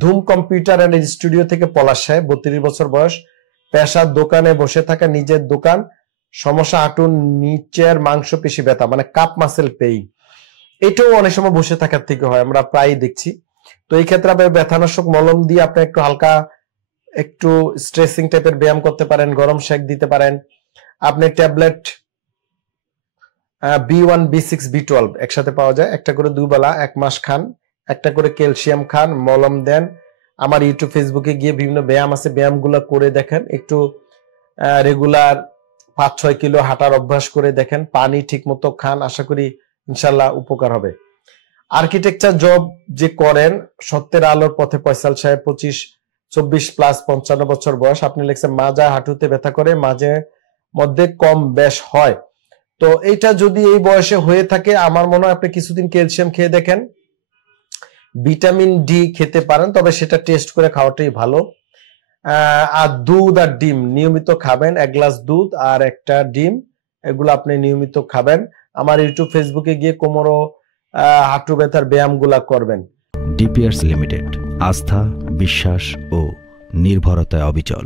Dhoom computer and studio থেকে পলাশ সাহেব, 32 বছর বয়স, পেশার দোকানে বসে থাকা, নিজের দোকান, সমস্যা হাঁটুর নিচের মাংসপেশি ব্যথা, মানে কাপ মাসেল পেইন। এটাও অনেক সময় বসে থাকার থেকে হয়, আমরা প্রায়ই দেখছি। তো এই ক্ষেত্রে আপনি ব্যথানাশক মলম দিয়ে আপনি একটু হালকা একটু স্ট্রেসিং টাইপের ব্যায়াম করতে পারেন, গরম শেক দিতে পারেন। আপনি ট্যাবলেট B1 B6 B12 একসাথে পাওয়া যায়, একটা করে 2 বেলা 1 মাস খান, একটা করে ক্যালসিয়াম খান, মলম দেন। আমার ইউটিউব ফেসবুকে গিয়ে বিভিন্ন ব্যায়াম আছে, ব্যায়ামগুলো করে দেখেন। একটু রেগুলার 5-6 কিলো হাঁটার অভ্যাস করে দেখেন, পানি ঠিক মতো খান, আশা করি ইনশাল্লাহ উপকার হবে। আর্কিটেকচার জব যে করেন, সত্যের আলোর পথে ফয়সাল সাহেব, 24 প্লাস, 55 বছর বয়স। আপনি লিখছেন মাজা হাঁটুতে ব্যথা করে, মাঝে মধ্যে কম বেশ হয়। তো এইটা যদি এই বয়সে হয়ে থাকে, আমার মনে হয় আপনি কিছুদিন ক্যালসিয়াম খেয়ে দেখেন, ভিটামিন ডি খেতে পারেন, তবে সেটা টেস্ট করে খাওয়াটাই ভালো। আর দুধ আর ডিম নিয়মিত খাবেন, 1 গ্লাস দুধ আর একটা ডিম, এগুলো আপনি নিয়মিত খাবেন। আমার ইউটিউব ফেসবুকে গিয়ে কোমর ও হাঁটু ব্যথার ব্যায়ামগুলা করবেন। ডিপিয়ার্স লিমিটেড, আস্থা, বিশ্বাস ও নির্ভরতায় অবিচল।